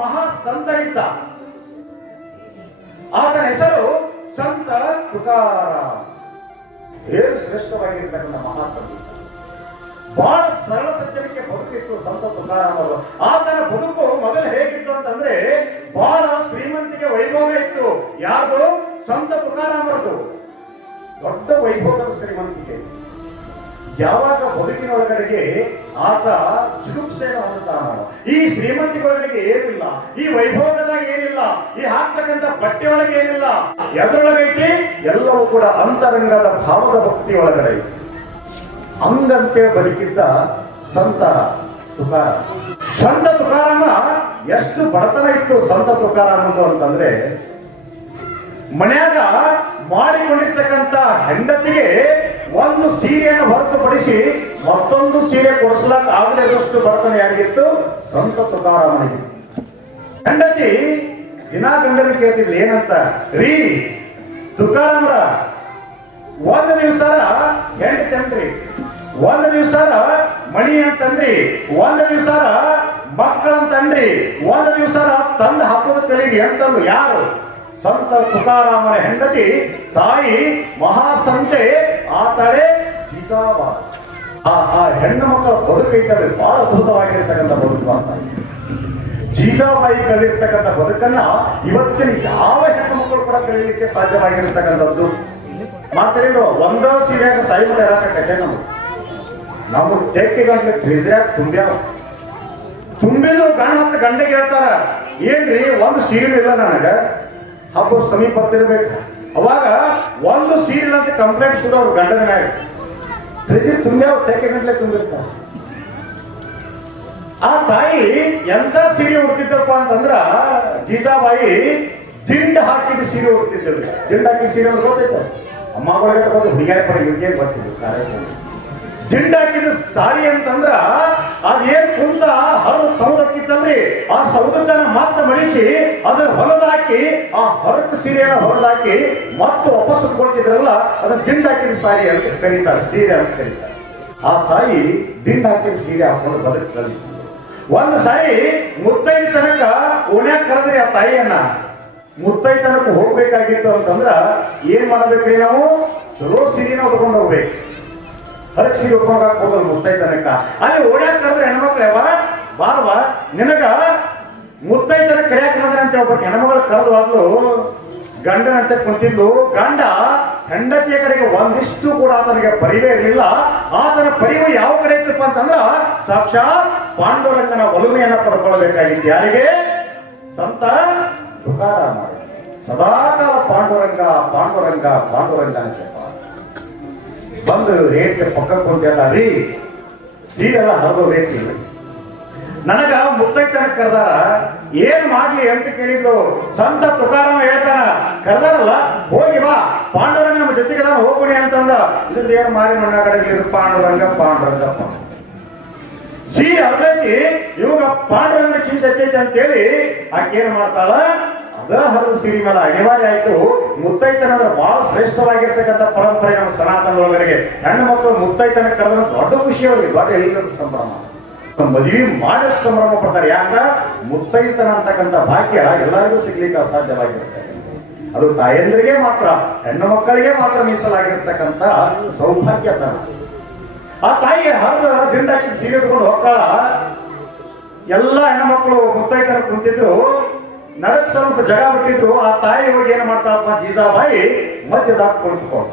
ಮಹಾ ಸಂತ ಇದ್ದ. ಆತನ ಹೆಸರು ಸಂತ ತುಕಾರಾಮ್. ಏನು ಶ್ರೇಷ್ಠವಾಗಿರ್ತಕ್ಕಂಥ ಮಹಾತ್ಮ. ಬಹಳ ಸರಳ ಸಜ್ಜನಿಕೆ ಬದುಕಿತ್ತು ಸಂತ ತುಕಾರಾಮ್ ಅವರು. ಆತನ ಬದುಕು ಮೊದಲು ಹೇಗಿತ್ತು ಅಂತಂದ್ರೆ ಬಹಳ ಶ್ರೀಮಂತಿಕೆ ವೈಭವ ಇತ್ತು. ಯಾವುದು? ಸಂತ ತುಕಾರಾಮ್ ಅವರದು ದೊಡ್ಡ ವೈಭವದ ಶ್ರೀಮಂತಿಕೆ. ಯಾವಾಗ ಬದುಕಿನೊಳಗಡೆಗೆ ಆತ ಜಿಗುಪ್ಸೆಯನ್ನು ಹೊಂದುತ್ತಾನೋ, ಈ ಶ್ರೀಮಂತಿಗಳೊಳಗೆ ಏನಿಲ್ಲ, ಈ ವೈಭವದಾಗ ಏನಿಲ್ಲ, ಈ ಹಾಕ್ತಕ್ಕಂಥ ಬಟ್ಟೆ ಒಳಗೆ ಏನಿಲ್ಲ, ಎದರೊಳಗೈತಿ ಎಲ್ಲವೂ ಕೂಡ ಅಂತರಂಗದ ಭಾವದ ಭಕ್ತಿ ಒಳಗಡೆ ಹಂಗಂತೆ ಬದುಕಿದ್ದ ಸಂತ ತುಕಾರಾಮ್. ಸಂತ ತುಕಾರಾಮ ಎಷ್ಟು ಬಡತನ ಇತ್ತು ಸಂತ ತುಕಾರಾಮಂದು ಅಂತಂದ್ರೆ, ಮನ್ಯಾಗ ಮಾಡಿಕೊಂಡಿರ್ತಕ್ಕಂಥ ಹೆಂಡತಿಗೆ ಒಂದು ಸೀರೆಯನ್ನು ಹೊರತುಪಡಿಸಿ ಮತ್ತೊಂದು ಸೀರೆ ಕೊಡಿಸ್ಲಾಕ ಆಗದಷ್ಟು ಬಡತನ ಯಾರಿಗಿತ್ತು? ಸಂತ ತುಕಾರಾಮನಿಗೆ. ಹೆಂಡತಿ ದಿನಾ ಗಂಡನ ಕೇಳ್ತಿದ್ಲು, ಏನಂತ? ರೀ ತುಕಾರಾಮ್ರ, ಒಂದು ದಿವಸ ಹೆಂಡತಿ ತಂದ್ರಿ, ಒಂದು ದಿವಸ ಮಣಿ ಅಂತಂದ್ರಿ, ಒಂದು ದಿವಸ ಮಕ್ಕಳಂತಂದ್ರಿ, ಒಂದು ದಿವಸ ತಂದು ಹಾಕೋದು ಕಲೀರಿ ಅಂತಂದು. ಯಾರು? ಸಂತ ತುಕಾರಾಮನ ಹೆಂಡತಿ ತಾಯಿ ಮಹಾಸಂತೆ ಆತಳೆ ಜೀಜಾಬಾಯಿ. ಆ ಹೆಣ್ಣು ಮಕ್ಕಳ ಬದುಕೈತಲ್ಲಿ ಬಹಳ ಅದ್ಭುತವಾಗಿರ್ತಕ್ಕಂಥ ಬದುಕು ಅಂತ. ಜೀಜಾಬಾಯಿ ಕಳೆದಿರ್ತಕ್ಕಂಥ ಬದುಕನ್ನ ಇವತ್ತಿನ ಯಾವ ಹೆಣ್ಣು ಮಕ್ಕಳು ಕೂಡ ಕಳೀಲಿಕ್ಕೆ ಸಾಧ್ಯವಾಗಿರ್ತಕ್ಕಂಥದ್ದು. ಮಾತಾಡಿದ್ರು ಒಂದೋ ಸೀರೆಯಾಗ ಸಾಯಿಬ ಹೇಳಕಟ್ಟೆ ನಾವು ತೆಕ್ಕೆಗಂಟ್ಲೆ ಟ್ರೆಜರಿಯಾಗ ತುಂಬಿದ್ರು ಗಂಡ ಮತ್ತು ಗಂಡಗೆ ಹೇಳ್ತಾರ, ಏನ್ರಿ ಒಂದು ಸೀರೆ ಇಲ್ಲ ನನಗ, ಹಬ್ಬ ಸಮೀಪ ಬರ್ತಿರ್ಬೇಕು. ಅವಾಗ ಒಂದು ಸೀರೆ ಅಂತ ಕಂಪ್ಲೇಂಟ್ ಶುರು ಅವ್ರು ಗಂಡನ ಮ್ಯಾಗ ಟ್ರೆಜರಿ ತುಂಬ್ಯಾವ, ತೆಕ್ಕೆಗಂಟ್ಲೆ ತುಂಬಿರ್ತಾರ. ಆ ತಾಯಿ ಎಂತ ಸೀರೆ ಉಡ್ತಿದ್ದಪ್ಪ ಅಂತಂದ್ರ ಜೀಜಾಬಾಯಿ ದಿಂಡ ಹಾಕಿದ ಸೀರೆ ಉಡ್ತಿದ್ದರು. ದಿಂಡ ಹಾಕಿ ಸೀರೆ ಅಂದ್ರೆ ಗೊತ್ತೈತ, ಅಮ್ಮಗಳಿಗೆ ಬಂದು ಹುಡುಗಿಯಾರ ಪಡೆ ಹುಡುಗಿಯಾಗಿ ಬರ್ತಿದ್ರು ಕಾರ್ಯಕ್ರಮ. ದಿಂಡ ಹಾಕಿದ ಸಾರಿ ಅಂತಂದ್ರ ಅದೇನ್ ಕುಂತ ಹರದು ಸೌದಕ್ಕಿತ್ತಂದ್ರಿ, ಆ ಸೌದನ್ನ ಮತ್ತೆ ಮಡಿಸಿ ಅದನ್ನ ಹೊಲದಾಕಿ ಆ ಹೊರಕ ಸೀರೆಯನ್ನು ಹೊರದಾಕಿ ಮತ್ತೆ ವಾಪಸ್ ಕೊಡ್ತಿದ್ರಲ್ಲ, ಅದನ್ನ ದಿಂಡ ಹಾಕಿದ ಸಾರಿ ಅಂತ ಕರೀತಾರೆ, ಸೀರೆ ಅಂತ ಕರೀತಾರೆ. ಆ ತಾಯಿ ದಿಂಡ ಹಾಕಿದ ಸೀರೆ ಹಾಕೊಂಡು ಬದುಕು ಕಲಿತು. ಒಂದು ಸಾರಿ ಮುತ್ತೈದ ತನಕ ಓಣ್ಯಾಗ ಕರೆದ್ರಿ ಆ ತಾಯಿಯನ್ನ. ಮುತ್ತೈದ ತನಕ ಹೋಗ್ಬೇಕಾಗಿತ್ತು ಅಂತಂದ್ರ ಏನ್ ಮಾಡಬೇಕ್ರಿ? ನಾವು ಚಲೋ ಸೀರೆನ ಉಟ್ಕೊಂಡು ಹೋಗ್ಬೇಕು. ಹರಕ್ ಸೀರೆ ಉಟ್ಕೊಂಡು ಹೋಗೋದು ಮುತ್ತೈದ ತನಕ. ಅಲ್ಲಿ ಓಡ್ಯಾಕ ಕರೆದ್ರೆ ಹೆಣ್ಮಕ್ಳು ಯಾವ ಬಾರವಾ ನಿನಗ ಮುತ್ತೈದನ ಕರೆಯಾಕ ಬಂದ್ರೆ ಅಂತ ಹೇಳ್ಬೇಕು. ಹೆಣ್ಮಗಳು ಕರೆದು ಆದ್ಲು ಗಂಡನಂತೆ ಕುಂತಿದ್ಲು. ಗಂಡ ಹೆಂಡತಿಯ ಕಡೆಗೆ ಒಂದಿಷ್ಟು ಕೂಡ ಆತನಿಗೆ ಪರಿವೇ ಇರಲಿಲ್ಲ. ಆತನ ಪರಿವು ಯಾವ ಕಡೆ ಇತ್ತಪ್ಪ ಅಂತಂದ್ರ ಸಾಕ್ಷಾತ್ ಪಾಂಡುರಂಗನ ಒಲುಮೆಯನ್ನ ಪಡ್ಕೊಳ್ಬೇಕಾಗಿತ್ತು. ಯಾರಿಗೆ? ಸಂತ ತುಕಾರಾಮ. ಸದಾಕಾಲ ಪಾಂಡುರಂಗ ಪಾಂಡುರಂಗ ಪಾಂಡುರಂಗ ಅಂತ ಬಂದು ರೇಟ್ ಪಕ್ಕ ಕುಂತ ರೀ ಸೀರೆಲ್ಲ ಹರಿದು ರೇಸಿ ನನಗ ಮುತ್ತೈತನ ಕರೆದಾರ, ಏನ್ ಮಾಡ್ಲಿ ಅಂತ ಕೇಳಿದ್ರು. ಸಂತ ತುಕಾರಾಮ ಹೇಳ್ತಾನ, ಕರೆದಾರಲ್ಲ ಹೋಗಿ ಬಾ, ಪಾಂಡುರಂಗ ನಮ್ಮ ಜೊತೆಗೆ ನಾನು ಹೋಗ್ಬಿಡಿ ಅಂತಂದ. ಇದ್ರದ್ದು ಏನ್ ಮಾರಿ ಮಣ್ಣ ಕಡೆಗೆ ಇದು ಪಾಂಡುರಂಗ ಪಾಂಡುರಂಗಪ್ಪ ಸೀರೆ ಹರಿದೈತಿ, ಇವಾಗ ಪಾಂಡುರಂಗ ಚಿಂತೈತಿ ಅಂತೇಳಿ ಆಕೆ ಏನ್ ಮಾಡ್ತಾಳ, ಅದ ಹರಿದ ಸೀರೆ ಮೇಲೆ ಅನಿವಾರ್ಯ ಆಯ್ತು. ಮುತ್ತೈತನಂದ್ರೆ ಬಹಳ ಶ್ರೇಷ್ಠವಾಗಿರ್ತಕ್ಕಂಥ ಪರಂಪರೆ ನಮ್ಮ ಸನಾತನ ಒಳಗಡೆಗೆ. ಹೆಣ್ಣು ಮಕ್ಕಳು ಮುತ್ತೈತನ ಕರೆದ್ರೆ ದೊಡ್ಡ ಖುಷಿ ಅವರಿಗೆ, ದೊಡ್ಡ ಎಲ್ಲಿಗದ ಸಂಭ್ರಮ. ಮದುವೆ ಮಾಡೋಕ್ಕೆ ಸಂಭ್ರಮ ಪಡ್ತಾರೆ. ಯಾಕ? ಮುತ್ತೈತನ ಅಂತಕ್ಕಂಥ ಭಾಗ್ಯ ಎಲ್ಲರಿಗೂ ಸಿಗ್ಲಿಕ್ಕೆ ಅಸಾಧ್ಯವಾಗಿರುತ್ತೆ. ಅದು ತಾಯಂದ್ರಿಗೆ ಮಾತ್ರ, ಹೆಣ್ಣು ಮಕ್ಕಳಿಗೆ ಮಾತ್ರ ಮೀಸಲಾಗಿರ್ತಕ್ಕಂಥ ಸೌಭಾಗ್ಯತನ. ಆ ತಾಯಿ ಹರಿದ ದಿಂಡ ಹಾಕಿ ಸೀರೆ ಉಟ್ಕೊಂಡು ಹೋಗ್ತಾಳ. ಎಲ್ಲ ಹೆಣ್ಣು ಮಕ್ಕಳು ಮುತ್ತೈತನ ಕುಂತಿದ್ರು, ನಡಕ್ ಸ್ವಲ್ಪ ಜಗ ಬಿಟ್ಟಿದ್ರು. ಆ ತಾಯಿ ಹೋಗಿ ಏನ್ ಮಾಡ್ತಾಳಪ್ಪ, ಜೀಜಾಬಾಯಿ ಮಧ್ಯದಾಗ ಕುಳಿತುಕೊಂಡ.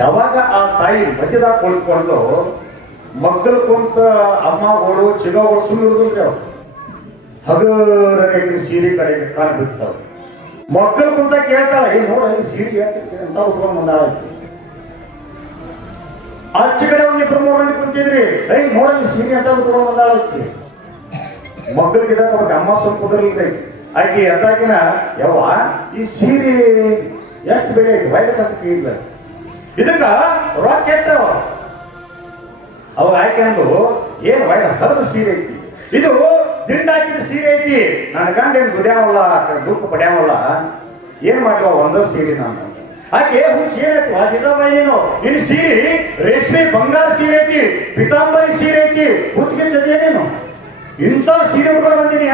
ಯಾವಾಗ ಆ ತಾಯಿ ಮಧ್ಯದಾಗ ಕುಳಿತುಕೊಂಡು ಮಕ್ಕಳು ಕುಂತ ಅಮ್ಮಗಳು ಚಿಗಗಳು ಸುಮ್ಮನಿರುದಿಲ್ರಿ, ಅವ್ರು ಹಗರಗೆ ಸೀರೆ ಕಡೆಗೆ ಕಾಲು ಬಿಡ್ತಾವ. ಮಕ್ಕಳು ಕುಂತ ಕೇಳ್ತಾಳ, ಏನ್ ನೋಡ ಸೀರೆ ಅಂತ ಉಟ್ಕೊಂಡು ಬಂದಾಳ. ಆಚೆ ಕಡೆ ಒಂದಿಬ್ರು ಮೂರು ಮಂದಿ ಕುಂತಿದ್ರಿ, ನೋಡಲ್ಲಿ ಸೀರೆ ಅಂತ ಉಟ್ಕೊಂಡು ಬಂದಾಳ. ಮಕ್ಕಳಿಗೆ ಕೊಡಕ್ಕೆ ಅಮ್ಮ ಸ್ವಲ್ಪ ಕುದುರಲಿಕ್ಕೆ ಆಕೆ ಎದ್ದಾಕಿನ ಯವ್ವ ಈ ಸೀರೆ ಎಷ್ಟು ಬೆಲೆ ಐತಿ ವೈದ್ಯಕಂತ ಇಲ್ಲ, ಇದಕ್ಕ ರೊಕ್ಕ ಎತ್ತವ. ಅವಾಗ ಆಯ್ಕೆ ಅಂದು ಏನು ವೈದ್ಯ ಹರಿದ ಸೀರೆ ಐತಿ, ಇದು ದಿಂಡ ಹಾಕಿದ ಸೀರೆ ಐತಿ, ನನ್ನ ಗಂಡ ಏನು ದುಡಿಯಾವಲ್ಲ ದುಃಖ ಪಡ್ಯಾವಲ್ಲ, ಏನ್ ಮಾಡುವ ಒಂದೋ ಸೀರೆ ನಾನು. ಆಕೆ ಹುಚ್ಚ ಏನೈತಿ ಜೀಜಾಬಾಯಿನೇನು, ನಿನ್ನ ಸೀರೆ ರೇಷ್ಮೆ ಬಂಗಾರ ಸೀರೆ ಐತಿ, ಪಿತಾಂಬರಿ ಸೀರೆ ಐತಿ, ಹುಚ್ಚಿಗೆ ಜೊತೆನೇನು ಇಂಥ ಸೀರೆ ಉಟ್ಕೊಂಡು ಬಂದೀನಿ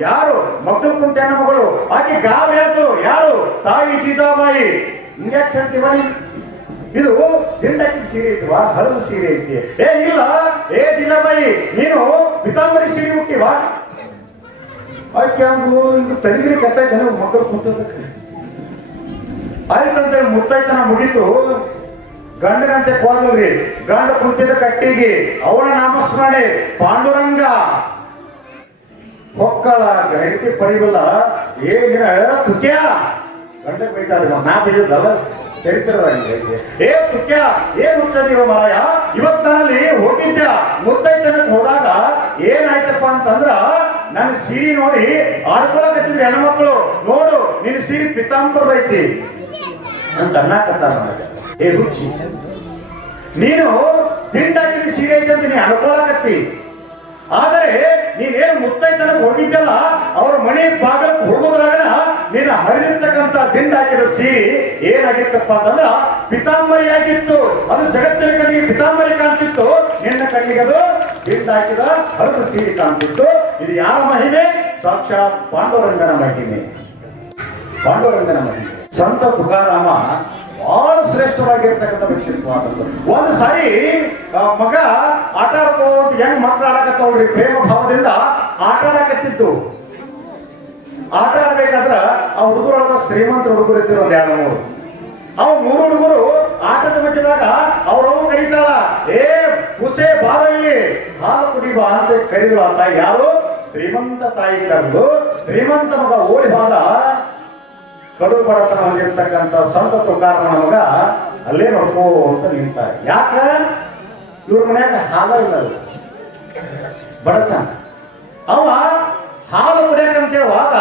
ಯಾರು ಮಕ್ಕಳು ಕುಂತಣ್ಣ ಮಗಳು ಆಕೆ ಗಾವ್ಯಾದ್ರು ಯಾರು ತಾಯಿ ಜೀಜಾಬಾಯಿ ಹಿಂಗ್ಯಾಕೆ ಹೇಳ್ತೀವಿ ಇದು ದಿಂಡಾಕಿದ ಸೀರೆ ಐತಿವಾ ಹರದ ಸೀರೆ ಐತಿ ಇಲ್ಲ ಜೀಜಾಬಾಯಿ ನೀನು ಪಿತಾಂಬರಿ ಸೀರೆ ಹುಟ್ಟಿವ ಆಕೆ ಅಂದ್ರು ಇದು ತಡಿಗಿರಿ ಕತ್ತೈತೆ ಮಕ್ಕಳು ಕುಂತದಕ್ಕೆ ಆಯ್ತಂತೇಳಿ ಮುತ್ತೈತನ ಮುಗೀತು ಗಂಡನಂತೆ ಕೋದಲ್ರಿ ಗಂಡ ಕುಂತಿದ ಕಟ್ಟಿಗೆ ಅವನ ನಾಮಸ್ಮರಣೆ ಪಾಂಡುರಂಗ ಹೊಕ್ಕಳ ಹೆಂಡತಿ ಪಡಿಬಲ್ಲ ಏನಿನ ತುಕ್ಯ ಗಂಡ ಬೈತಾರ ನಾ ಬೈದಲ್ಲ ಚರಿತ್ರವಾಗಿ ತುಕ್ಯ ಏನ್ ಹುಚ್ಚದಿವ ಮಾರಾಯ ಇವತ್ತನಲ್ಲಿ ಹೋಗಿದ್ದ ಮುತ್ತೈತನಕ್ಕೆ ಹೋದಾಗ ಏನಾಯ್ತಪ್ಪ ಅಂತಂದ್ರ ನನ್ನ ಸೀರೆ ನೋಡಿ ಆಡ್ಕೊಳಕತ್ತಿದ್ರಿ ಹೆಣ್ಮಕ್ಳು ನೋಡು ನಿನ್ನ ಸೀರೆ ಪಿತಾಂಬರದ ಐತಿ ಅಂತ ಅನ್ನಕತ್ತ ಹುಚ್ಚಿ ನೀನು ದಿಂಡಾಕಿದ ಸೀರೆ ಐತೆ ಅಂತ ನೀ ಅನ್ಕೊಳಕತ್ತಿ ಆದರೆ ನೀನೇನು ಮುತ್ತೈತನಕ್ಕೆ ಹೋಗಿದ್ದಲ್ಲ ಅವ್ರ ಮನೆ ಬಾಗಲಕ್ಕೆ ಹೋಗೋದ್ರಾಗ ನೀನು ಹರಿದಿರ್ತಕ್ಕಂಥ ದಿಂಡ ಹಾಕಿದ ಸೀರೆ ಏನಾಗಿತ್ತಪ್ಪ ಅಂತಂದ್ರ ಪಿತಾಂಬರಿ ಆಗಿತ್ತು ಅದು ಜಗತ್ತಿನ ಕಣ್ಣಿಗೆ ಪಿತಾಂಬರಿ ಕಾಣ್ತಿತ್ತು ನಿನ್ನ ಕಣ್ಣಿಗೆ ಅದು ದಿಂಡ ಹಾಕಿದ ಹರಿದ ಸೀರೆ ಕಾಣ್ತಿತ್ತು ಇದು ಯಾರ ಮಹಿಮೆ ಸಾಕ್ಷಾತ್ ಪಾಂಡುರಂಗನ ಮಹಿಮೆ ಪಾಂಡುರಂಗನ ಮಹಿಮೆ ಸಂತ ತುಕಾರಾಮ ಬಹಳ ಶ್ರೇಷ್ಠವಾಗಿರ್ತಕ್ಕಂಥ ವ್ಯಕ್ತಿತ್ವ ಒಂದು ಸಾರಿ ಮಗ ಆಟ ಆಡ್ಕೊಂಡು ಹೆಂಗ್ ಮಕ್ಕಳು ಆಡಕತ್ತವ್ರಿ ಪ್ರೇಮ ಭಾವದಿಂದ ಆಟ ಆಡಕತ್ತಿದ್ದು ಆಟ ಆಡ್ಬೇಕಾದ್ರ ಆ ಹುಡುಗರೊಳಗ ಶ್ರೀಮಂತ ಹುಡುಗರು ಇದ್ದಿರೋ ಒಂದ್ 2-3 ಅವ್ 3 ಹುಡುಗರು ಆಟದ ಮಧ್ಯದಾಗ ಅವ್ರವ್ ಕರೀತಾಳ ಹುಸೆ ಬಾರ ಇಲ್ಲಿ ಹಾಲು ಕುಡಿ ಬಾ ಅಂತ ಕರೀದ್ರು ಆ ತಾಯಿ ಯಾರು ಶ್ರೀಮಂತ ತಾಯಿ ಕರೆದು ಶ್ರೀಮಂತ ಮಗ ಓಡಿ ಬಾದ ಕಡು ಬಡತನ ಹೊಂದಿರ್ತಕ್ಕಂಥ ಸಂತ ತುಕಾರನ ಮಗ ಅಲ್ಲೇ ನೋಡ್ಕೋ ಅಂತ ನಿಂತ ಯಾಕ ಇವ್ರ ಮನ್ಯಾಗ ಹಾಲ ಇಲ್ಲ ಬಡತನ ಅವ ಹಾಲು ಕುಡಿಯಕಂತ ಹೇಳುವಾಗ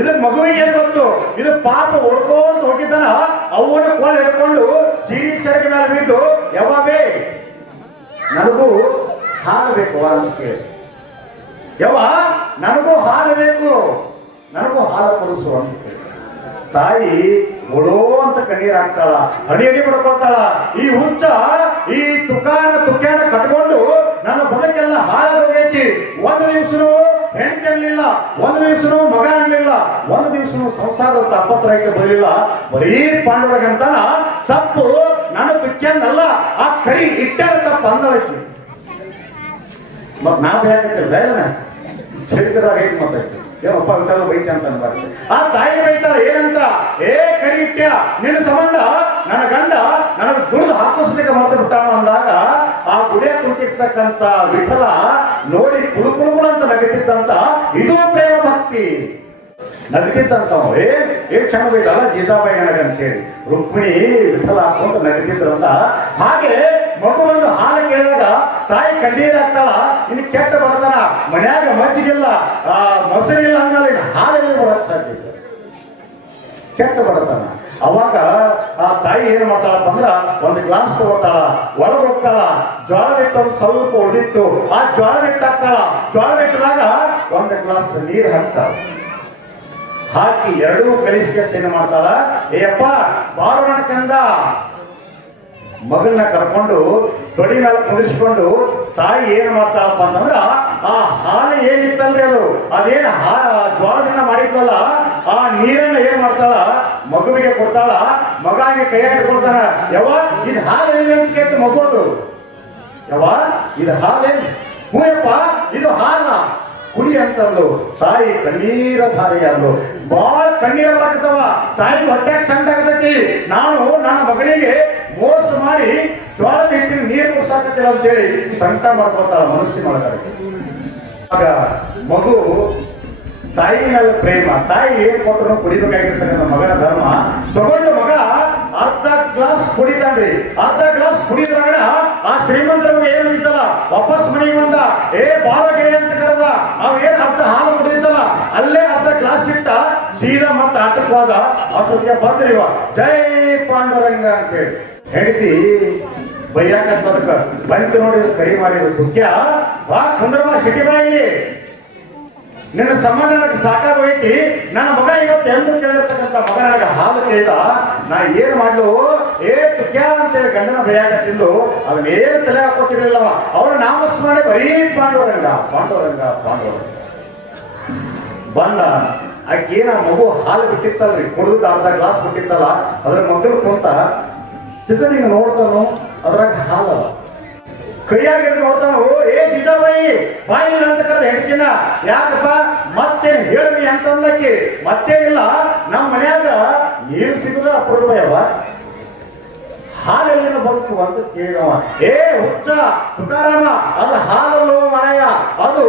ಇದಕ್ ಮಗುವಿಗೆ ಏನ್ ಗೊತ್ತು ಇದು ಪಾಪ ಹೊಡ್ಕೊಂತ ಹೋಗಿದ್ದಾನ ಅವನ ಕೋಲ್ ಹಿಡ್ಕೊಂಡು ಸೀರಿ ಸೆರಗಿ ಮೇಲೆ ಬಿದ್ದು ಯಾವೇ ನನಗೂ ಹಾಲು ಬೇಕು ಅಂತ ಕೇಳಿ ನನಗೂ ಹಾಲು ಬೇಕು ನನಗೂ ಹಾಲು ಕೊಡಿಸು ಅಂತ ಕೇಳಿ ತಾಯಿ ಒಡೋ ಅಂತ ಕಣ್ಣೀರ್ ಹಾಕ್ತಾಳ ಹನಿ ಬಿಡ್ಕೊಳ್ತಾಳ ಈ ಹುಚ್ಚ ಈ ತುಕ್ಯಾನ ಕಟ್ಕೊಂಡು ನನ್ನ ಬದುಕೆಲ್ಲ ಹಾಳಾಗೋಗೈತಿ ಒಂದು ದಿವ್ಸನೂ ಹೆಂಡತಿ ಅನ್ಲಿಲ್ಲ ಒಂದು ದಿವ್ಸನೂ ಮಗ ಅನ್ಲಿಲ್ಲ ಒಂದು ದಿವ್ಸನೂ ಸಂಸಾರದ ತಾಪತ್ರಯಕ್ಕೆ ಬರಲಿಲ್ಲ ಬರೀ ಪಾಂಡುರಂಗಂತನ ತಪ್ಪು ನನ್ನ ತುಕ್ಯಾನಲ್ಲ ಆ ಕರಿ ಇಟ್ಟಾರ ತಪ್ಪು ಅಂದಳಕ್ಕೆ ಮತ್ ನಾವ್ ಯಾಕಂತಿಲ್ಲ ಚರಿತ್ರದಾಗ ಐತಿ ಮಾತಾಡ್ತೀವಿ ಏನಪ್ಪ ವಿಠಲ ಬೈತೆ ಅಂತ ಅನ್ಬಾರ್ದು ಆ ತಾಯಿ ಬೈತಾಳ ಏನಂತ ಕರಿ ಇಟ್ಟ್ಯ ನಿನ್ನ ಸಂಬಂಧ ನನ್ನ ಗಂಡ ನನಗೆ ದುಡಿದು ಹಾಕಿಸ್ಲಿಕ್ಕೆ ಮರ್ತು ಬಿಟ್ಟಾನ ಅಂದಾಗ ಆ ಗುಡಿಯ ಕುಂತಿರ್ತಕ್ಕಂಥ ವಿಠಲ ನೋಡಿ ಕುಳುಕುಳುಗಳು ಅಂತ ನಗತಿದ್ದಂತ ಇದು ಪ್ರೇಮ ಭಕ್ತಿ ನಗತಿದ್ದಂತ ಕ್ಷಣ ಬೈತಲ್ಲ ಜೀಜಾಬಾಯಿ ನನಗಂತೇಳಿ ರುಕ್ಮಿಣಿ ವಿಠಲ ಹಾಕೊಂತ ನಗತಿದ್ರಂತ ಹಾಗೆ ಮಗು ಒಂದು ಹಾಲು ಕೇಳಿದಾಗ ತಾಯಿ ಕಣ್ಣೀರಾಗ್ತಾಳ ಇನ್ನು ಕೆಟ್ಟ ಬಡತನ ಮನ್ಯಾಗ ಮಜ್ಜಿಗಿಲ್ಲ ಮೊಸರಿಲ್ಲ ಹಂಗಲ್ಲ ಹಾಲೆಲ್ಲ ಬರಕ್ ಸಾಧ್ಯ ಕೆಟ್ಟ ಬಡತನ ಅವಾಗ ಆ ತಾಯಿ ಏನ್ ಮಾಡ್ತಾಳಪ್ಪ ಅಂದ್ರ ಒಂದು ಗ್ಲಾಸ್ ತಗೋತಾಳ ಒಳಗೆ ಹೋಗ್ತಾಳ ಜ್ವಾಳ ಬಿಟ್ಟು ಸ್ವಲ್ಪ ಉಳಿದಿತ್ತು ಆ ಜ್ವಾಳ ಬಿಟ್ಟಾಕ್ತಾಳ ಜ್ವಾಳ ಬಿಟ್ಟದಾಗ ಒಂದು ಗ್ಲಾಸ್ ನೀರು ಹಾಕ್ತಾಳ ಹಾಕಿ ಎರಡೂ ಕಲಿಸಿಗೆ ಏನ್ ಮಾಡ್ತಾಳ ಏಪ್ಪ ಬಾರೋಣ ಕಂದ ಮಗಳನ್ನ ಕರ್ಕೊಂಡು ತೊಡಿ ಮೇಲೆ ಕುದಿಸ್ಕೊಂಡು ತಾಯಿ ಏನ್ ಮಾಡ್ತಾಳಪ್ಪ ಅಂತಂದ್ರ ಆ ಹಾಲು ಏನಿತ್ತಲ್ರಿ ಅದೇನ್ ಜ್ವಾಳದಿಂದ ಮಾಡಿದ್ವಲ್ಲ ಆ ನೀರನ್ನ ಏನ್ ಮಾಡ್ತಾಳ ಮಗುವಿಗೆ ಕೊಡ್ತಾಳ ಮಗನಿಗೆ ಕೈ ಹಿಡ್ಕೊಳ್ತಾನ ಇದು ಹಾಲು ಏನು ಕೇಳ್ತು ಮಗುವುದು ಇದು ಹಾಲೇನು ಹೂಯಪ್ಪ ಇದು ಹಾಲ ಕುಡಿ ಅಂತಂದು ತಾಯಿ ಕಣ್ಣೀರ ಧಾರೆ ಅಂದು ಬಾಳ ಕಣ್ಣೀರ ಬರಾಕತ್ತವ ತಾಯಿ ಹೊಟ್ಟೆಗೆ ಸಂಟಾಗತೈತಿ ನಾನು ನನ್ನ ಮಗನಿಗೆ ಮೋಸ ಮಾಡಿ ಜ್ವಾಳದ ಹಿಟ್ಟಿನ ನೀರು ಕುಡ್ಸಾಕತ್ತಿಲ್ಲ ಅಂತೇಳಿ ಸಂಕಟ ಮಾಡ್ಕೊತಾಳ ಮನಸ್ಸಿ ಮಾಡ್ತಾರೆ ಆಗ ಮಗು ತಾಯಿ ಮೇಲೆ ಪ್ರೇಮ ತಾಯಿ ಏನ್ ಕೊಟ್ಟರು ಕುಡಿಬೇಕಾಗಿರ್ತಕ್ಕಂಥ ಮಗನ ಧರ್ಮ ತಗೊಂಡು ಮಗ ಅರ್ಧ ಗ್ಲಾಸ್ ಕುಡಿತಾನ್ರಿ ಅರ್ಧ ಗ್ಲಾಸ್ ಕುಡಿದ್ರಾಗ ಆ ಶ್ರೀಮಂತರ ಏನು ಇದ್ದಲ್ಲ ವಾಪಸ್ ಮನೆಗೆ ಬಂದ ಬಾಲಗೆರೆ ಅಂತ ಕರೆದ ಅವ್ ಏನ್ ಅರ್ಧ ಹಾಲು ಕುಡಿದಿದ್ದಲ್ಲ ಅಲ್ಲೇ ಅರ್ಧ ಗ್ಲಾಸ್ ಇಟ್ಟ ಸೀದಾ ಮತ್ತೆ ಆಟಕ್ಕೆ ಹೋದ ಅಷ್ಟೊತ್ತಿಗೆ ಬಂದ್ರಿವ ಜೈ ಪಾಂಡುರಂಗ ಅಂತೇಳಿ ಹೆಂಡತಿ ಬೈಯಾಕತ್ ಬದಕ ಬಂತು ನೋಡಿ ಕೈ ಮಾಡಿದ್ರು ಸುಖ್ಯ ಬಾ ಕುಂದ್ರಮ್ಮ ಸಿಟಿ ಬಾಯಿಲಿ ನಿನ್ನ ಸಂಬಂಧ ನನಗೆ ಸಾಕಾಗೋಯ್ತಿ ನನ್ನ ಮಗ ಇವತ್ತು ಎಂದು ಕೇಳಿರ್ತಕ್ಕಂಥ ಮಗ ನನಗೆ ಹಾಲು ಕೇಳಿದ ನಾ ಏನ್ ಮಾಡ್ಲು ತುಕ್ಯ ಅಂತೇಳಿ ಗಂಡನ ಬೈಯಾಕತ್ತಿದ್ದು ಅದನ್ನೇನು ತಲೆ ಹಾಕೋತಿರ್ಲಿಲ್ಲವ ಅವರ ನಾಮಸ್ಮರಣೆ ಬರೀ ಪಾಂಡುರಂಗ ಪಾಂಡುರಂಗ ಪಾಂಡುರಂಗ ಬಂದ ಆಕೇನ ಮಗು ಹಾಲು ಬಿಟ್ಟಿತ್ತಲ್ರಿ, ಕುಡಿದು ಅರ್ಧ ಗ್ಲಾಸ್ ಬಿಟ್ಟಿತ್ತಲ್ಲ, ಅದ್ರ ಮಕ್ಕಳು ಕುಂತ ತಿದ್ದದ ಹಿಂಗ ನೋಡ್ತಾನು, ಅದ್ರಾಗ ಹಾಲು ಕೈಯಾಗಿ ನೋಡ್ತಾನು. ಏ ಜಿಜಾಬಾಯಿ ಬಾಯಿ ಅಂತ ಕರೆದ ಹೆಂಡ್ತಿನ, ಯಾಕಪ್ಪ ಮತ್ತೇನ್ ಹೇಳಿ ಅಂತಂದಕ್ಕೆ, ಮತ್ತೇನಿಲ್ಲ ನಮ್ಮ ಮನ್ಯಾಗ ನೀರು ಸಿಗುದ ಅಪರೂಪಯವ, ಹಾಲೆಲ್ಲಿನ ಬಂತು ಅಂತ ಕೇಳಿದವ. ಏ ಹುಚ್ಚ ತುಕಾರಾಮ, ಅದು ಹಾಲಲ್ಲೋ ಮನೆಯ, ಅದು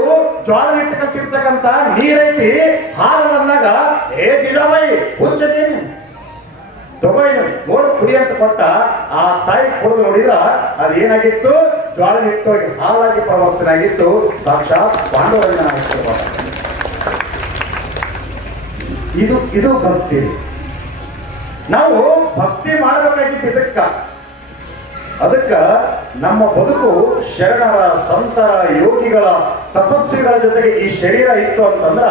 ಜ್ವಾಳ ಹಿಟ್ಟು ಕಲ್ಸಿರ್ತಕ್ಕಂಥ ನೀರೈತಿ, ಹಾಲು ಬಂದಾಗ ಏ ಜಿಜಾಬಾಯಿ ಹುಚ್ಚದೇನು ತಗೋಯ್ನು ನೋಡು ಕುಡಿ ಅಂತ ಕೊಟ್ಟ. ಆ ತಾಯಿ ಕುಡಿದು ನೋಡಿದ್ರ ಅದೇನಾಗಿತ್ತು, ಜ್ವಾಳ ಹಿಟ್ಟೋಗಿ ಹಾಲಾಗಿ ಪರಿವರ್ತನೆ ಆಗಿತ್ತು, ಸಾಕ್ಷಾತ್ ಪಾಂಡವರನ್ನಾಗಿತ್ತು. ಇದು ಭಕ್ತಿ. ನಾವು ಭಕ್ತಿ ಮಾಡಬೇಕಾಗಿತ್ತು ಅದಕ್ಕ ನಮ್ಮ ಬದುಕು ಶರಣರ, ಸಂತರ, ಯೋಗಿಗಳ, ತಪಸ್ವಿಗಳ ಜೊತೆಗೆ ಈ ಶರೀರ ಇತ್ತು ಅಂತಂದ್ರ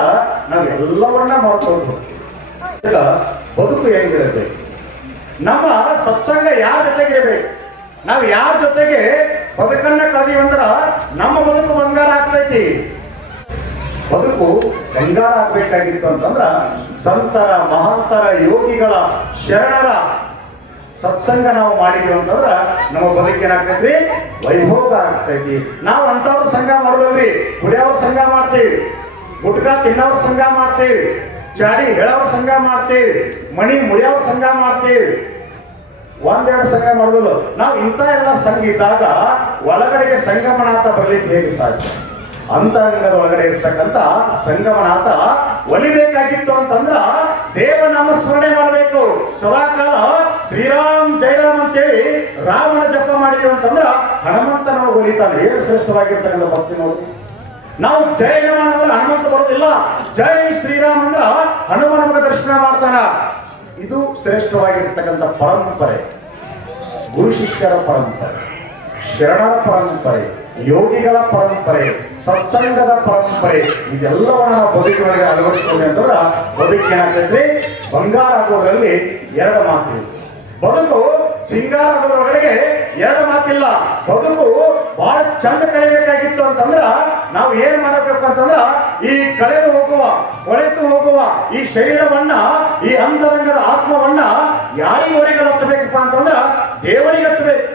ನಾವು ಎಲ್ಲವನ್ನ ಮಾಡ್ಕೊಂಡು ಬದುಕು ಹೆಂಗಿರುತ್ತೆ. ನಮ್ಮ ಸತ್ಸಂಗ ಯಾರ ಜೊತೆಗಿರಬೇಕು, ನಾವು ಯಾರ ಜೊತೆಗೆ ಬದುಕನ್ನ ಕಳೆದೀವಂದ್ರ ನಮ್ಮ ಬದುಕು ಬಂಗಾರ ಆಗ್ತೈತಿ. ಬದುಕು ಬಂಗಾರ ಆಗ್ಬೇಕಾಗಿತ್ತು ಅಂತಂದ್ರ ಸಂತರ, ಮಹಾಂತರ, ಯೋಗಿಗಳ, ಶರಣರ ಸತ್ಸಂಗ ನಾವು ಮಾಡಿದ್ವಿ ಅಂತಂದ್ರ ನಮ್ಮ ಬದುಕೇನಾಗ್ತೈತ್ರಿ, ವೈಭೋಗ ಆಗ್ತೈತಿ. ನಾವು ಅಂತವ್ರ ಸಂಘ ಮಾಡೋದ್ರಿ, ಕುಡಿಯೋರ ಸಂಘ ಮಾಡ್ತೀವಿ, ಗುಟ್ಕ ತಿನ್ನೋರ ಸಂಘ ಮಾಡ್ತೀವಿ, ಚಾಡಿ ಹೇಳೋರ ಸಂಘ ಮಾಡ್ತೀವಿ, ಮಣಿ ಮುರಿಯೋರ ಸಂಘ ಮಾಡ್ತೀವಿ, ಒಂದೆರಡು ಸಂಘ ಮಾಡೋದಿಲ್ಲ. ನಾವು ಇಂಥ ಎಲ್ಲ ಸಂಘ ಇದ್ದಾಗ ಒಳಗಡೆಗೆ ಸಂಗಮನಾಥ ಬರ್ಲಿಕ್ಕೆ ಹೇಗೆ ಸಾಧ್ಯ? ಅಂತರಂಗದ ಒಳಗಡೆ ಇರ್ತಕ್ಕಂಥ ಸಂಗಮನಾಥ ಒಲಿಬೇಕಾಗಿತ್ತು ಅಂತಂದ್ರ ದೇವನಾಮ ಸ್ಮರಣೆ ಮಾಡಬೇಕು. ಸದಾಕಾಲ ಶ್ರೀರಾಮ್ ಜಯರಾಮ್ ಅಂತೇಳಿ ರಾಮನ ಜಪ ಮಾಡಿದ್ವಿ ಅಂತಂದ್ರ ಹನುಮಂತ ನಾವು ಒಲಿತಾನೆ. ಏನು ಶ್ರೇಷ್ಠವಾಗಿರ್ತಕ್ಕಂಥ ಭಕ್ತಿ ನೋಡಿ. ನಾವು ಜಯ ನಮನ ಅಂದ್ರೆ ಹನುಮಂತ ಬರೋದಿಲ್ಲ, ಜೈ ಶ್ರೀರಾಮ್ ಅಂದ್ರ ಹನುಮ ನಮಗ ದರ್ಶನ ಮಾಡ್ತಾನ. ಇದು ಶ್ರೇಷ್ಠವಾಗಿರ್ತಕ್ಕಂಥ ಪರಂಪರೆ, ಗುರು ಶಿಷ್ಯರ ಪರಂಪರೆ, ಶರಣರ ಪರಂಪರೆ, ಯೋಗಿಗಳ ಪರಂಪರೆ, ಸತ್ಸಂಗದ ಪರಂಪರೆ. ಇದೆಲ್ಲವನ್ನ ಬದುಕಿನೊಳಗೆ ಅಳವಡಿಸಿಕೊಂಡೆ ಅಂತಂದ್ರ ಬದುಕೇನಾಗ್ತೈತ್ರಿ, ಬಂಗಾರ ಆಗೋದ್ರಲ್ಲಿ ಎರಡು ಮಾತಿಲ್ಲ. ಬದುಕು ಸಿಂಗಾರ ಆಗೋದ್ರೊಳಗೆ ಎರಡು ಮಾತಿಲ್ಲ. ಬದುಕು ಬಹಳ ಚಂದ ಕಳೆಯಬೇಕಾಗಿತ್ತು ಅಂತಂದ್ರ ನಾವು ಏನ್ ಮಾಡಬೇಕು ಅಂತಂದ್ರ ಈ ಕಳೆದು ಹೋಗುವ, ಕೊಳೆತು ಹೋಗುವ ಈ ಶರೀರವನ್ನ, ಈ ಅಂತರಂಗದ ಆತ್ಮವನ್ನ ಯಾರಿವರೆಗೆ ಹಚ್ಚಬೇಕಪ್ಪ ಅಂತಂದ್ರ ದೇವರಿಗೆ ಹಚ್ಚಬೇಕು.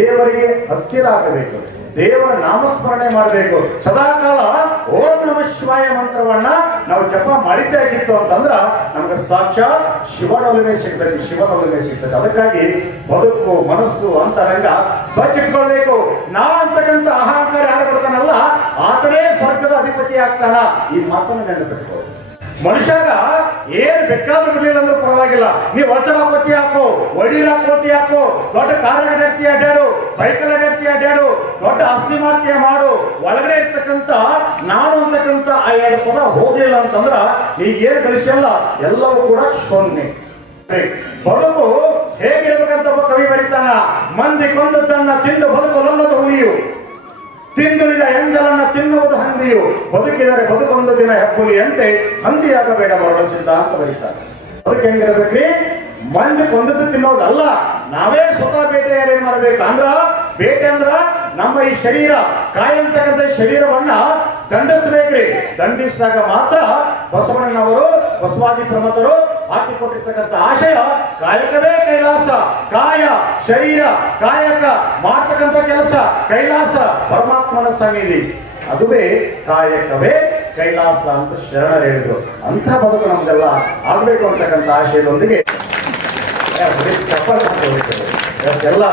ದೇವರಿಗೆ ಹತ್ತಿರ ಆಗಬೇಕು, ದೇವರ ನಾಮಸ್ಮರಣೆ ಮಾಡಬೇಕು. ಸದಾಕಾಲ ಓಂ ನಮಃ ಶಿವಾಯ ಮಂತ್ರವನ್ನ ನಾವು ಜಪ ಮಾಡಿದ್ದೇ ಆಗಿತ್ತು ಅಂತಂದ್ರ ನಮ್ಗೆ ಸಾಕ್ಷಾತ್ ಶಿವನೊಲುಮೆ ಸಿಗ್ತದೆ, ಶಿವನೊಲುಮೆ ಸಿಗ್ತದೆ. ಅದಕ್ಕಾಗಿ ಬದುಕು, ಮನಸ್ಸು, ಅಂತರಂಗ ಸ್ವಚ್ಛ ಇಟ್ಕೊಳ್ಬೇಕು. ನಾ ಅಂತಕ್ಕಂಥ ಅಹಂಕಾರ ಯಾರು ಬಿಡ್ತಾನಲ್ಲ ಆತನೇ ಸ್ವರ್ಗದ ಅಧಿಪತಿ ಆಗ್ತಾನ. ಈ ಮಾತನ್ನು ನೆನಪಿಟ್ಕೊಳ್ಳಿ. ಮನುಷ್ಯಾಗ ಏನ್ ಬೇಕಾದ್ರೂ ಬಿಡ್ಲಿಲ್ಲ ಅಂದ್ರೆ ಪರವಾಗಿಲ್ಲ, ನೀವು ವಚನಾಪತಿ ಹಾಕೋ, ವಡೀರಾಪತಿ ಹಾಕೋ, ದೊಡ್ಡ ಕಾರ್ಯಗತಿ ಅಡ್ಡಾಡು, ಬೈಕಲ್ ಅಡ್ಡಾಡ್ತಿ ಅಡ್ಡಾಡು, ದೊಡ್ಡ ಆಸ್ತಿ ಮಾರ್ತಿಯ ಮಾಡು, ಒಳಗಡೆ ಇರ್ತಕ್ಕಂಥ ನಾನು ಅಂತಕ್ಕಂಥ ಆ ಎರಡು ಪದ ಹೋಗ್ಲಿಲ್ಲ ಅಂತಂದ್ರ ಈಗ ಏನ್ ಗಳಿಸಲ್ಲ, ಎಲ್ಲವೂ ಕೂಡ ಸೊನ್ನೆ. ಬದುಕು ಹೇಗಿರ್ಬೇಕಂತ ಒಬ್ಬ ಕವಿ ಬರೀತಾನ. ಮಂದಿ ಕೊಂದದ್ದನ್ನ ತಿಂದು ಬದುಕಲನ್ನದು ಹುಲಿಯು, ತಿಂದುಳಿದ ಎಂಜಲನ್ನ ತಿನ್ನುವುದು ಹಂದಿಯು, ಬದುಕಿದರೆ ಬದುಕೊಂದು ದಿನ ಹೆಬ್ಬುಲಿಯಂತೆ ಹಂದಿಯಾಗಬೇಡ ಬರಡ ಸಿದ್ಧ ಅಂತ ಬರೀತಾರೆ. ಅದಕ್ಕೆ ಹೆಂಗಿರಬೇಕ್ರಿ, ಮಂದಿ ಕೊಂದದ್ದು ತಿನ್ನೋದಲ್ಲ, ನಾವೇ ಸ್ವತಃ ಬೇಟೆಯಾಡಿ ಮಾಡಬೇಕು. ಅಂದ್ರ ಬೇಟೆ ಅಂದ್ರ ನಮ್ಮ ಈ ಶರೀರ, ಕಾಯಂತಕ್ಕಂಥ ಶರೀರವನ್ನ ದಂಡಿಸಬೇಕ್ರಿ. ದಂಡಿಸಿದಾಗ ಮಾತ್ರ ಬಸವಣ್ಣನವರು, ಬಸವಾದಿ ಪ್ರಮತರು ಹಾಕಿಕೊಟ್ಟಿರ್ತಕ್ಕಂಥ ಆಶಯ ಕಾಯಕವೇ ಕೈಲಾಸ. ಕಾಯ ಶರೀರ ಕಾಯಕ ಮಾಡ್ತಕ್ಕಂಥ ಕೆಲಸ ಕೈಲಾಸ, ಪರಮಾತ್ಮನ ಸನ್ನಿಧಿ, ಅದುವೇ ಕಾಯಕವೇ ಕೈಲಾಸ ಅಂತ ಶರಣರು ಹೇಳಿದ್ರು. ಅಂಥ ಬದುಕು ನಮ್ದೆಲ್ಲ ಆಗ್ಬೇಕು ಅಂತಕ್ಕಂಥ ಆಶಯದೊಂದಿಗೆ ಎಲ್ಲ